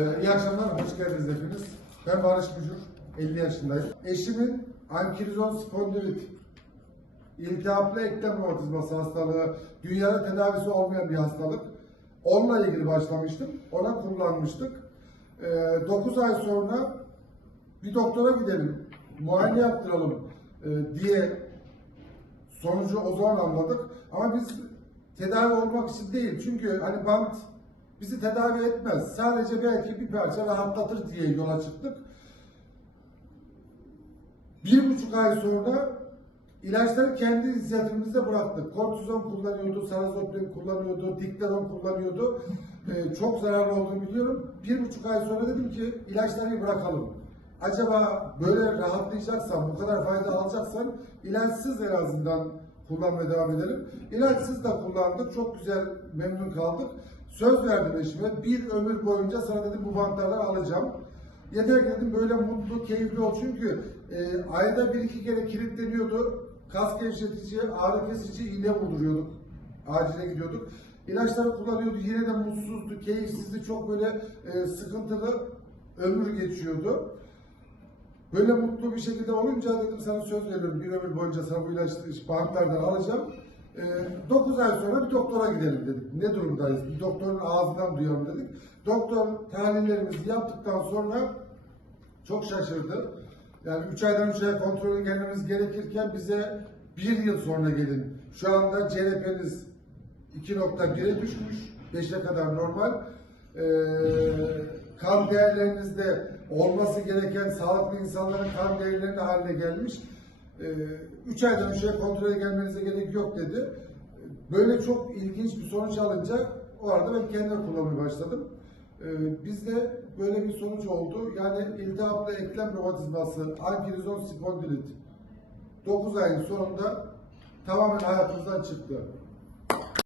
Ee, İyi akşamlar, hoş geldiniz hepiniz. Ben Barış Bücür, 50 yaşındayım. Eşimin ankilozon spondilit, iltihaplı eklem romatizması hastalığı, dünyada tedavisi olmayan bir hastalık. Onunla ilgili başlamıştım, ona kullanmıştık. 9 ay sonra bir doktora gidelim, muayene yaptıralım e, diye sonucu o zaman anladık. Ama biz tedavi olmak için değil. Çünkü hani bant bizi tedavi etmez. Sadece belki bir parça rahatlatır diye yola çıktık. Bir buçuk ay sonra ilaçları kendi inisiyatifimizde bıraktık. Kortizon kullanıyordu, sarazoprin kullanıyordu, dikleron kullanıyordu. Ee, çok zararlı olduğunu biliyorum. Bir buçuk ay sonra dedim ki ilaçları bırakalım. Acaba böyle rahatlayacaksan, bu kadar fayda alacaksan ilaçsız en azından kullanmaya devam edelim. İlaçsız da kullandık. Çok güzel memnun kaldık. Söz verdim eşime. Bir ömür boyunca sana dedim bu bantlardan alacağım. Yeter ki dedim böyle mutlu, keyifli ol. Çünkü e, ayda bir iki kere kilitleniyordu. Kas gevşetici, ağrı kesici iğne vurduruyorduk. Acile gidiyorduk. İlaçları kullanıyordu. Yine de mutsuzdu, keyifsizdi. Çok böyle e, sıkıntılı ömür geçiyordu. Böyle mutlu bir şekilde olunca dedim sana söz veriyorum bir ömür boyunca sana bu ilaçları banklardan alacağım. 9 ay sonra bir doktora gidelim dedik. Ne durumdayız? Bir doktorun ağzından duyalım dedik. Doktor tahlillerimizi yaptıktan sonra çok şaşırdı. Yani 3 aydan 3 aya kontrolü gelmemiz gerekirken bize bir yıl sonra gelin. Şu anda CRP'niz 2.1'e düşmüş. 5'e kadar normal. Ee, kan değerlerinizde olması gereken sağlıklı insanların kan değerlerine haline gelmiş. 3 aydan 3 aya kontrole gelmenize gerek yok dedi. Böyle çok ilginç bir sonuç alınca o arada ben kendim kullanmaya başladım. Ee, bizde böyle bir sonuç oldu. Yani iltihaplı eklem romatizması, ankilozon spondilit 9 ayın sonunda tamamen hayatımızdan çıktı.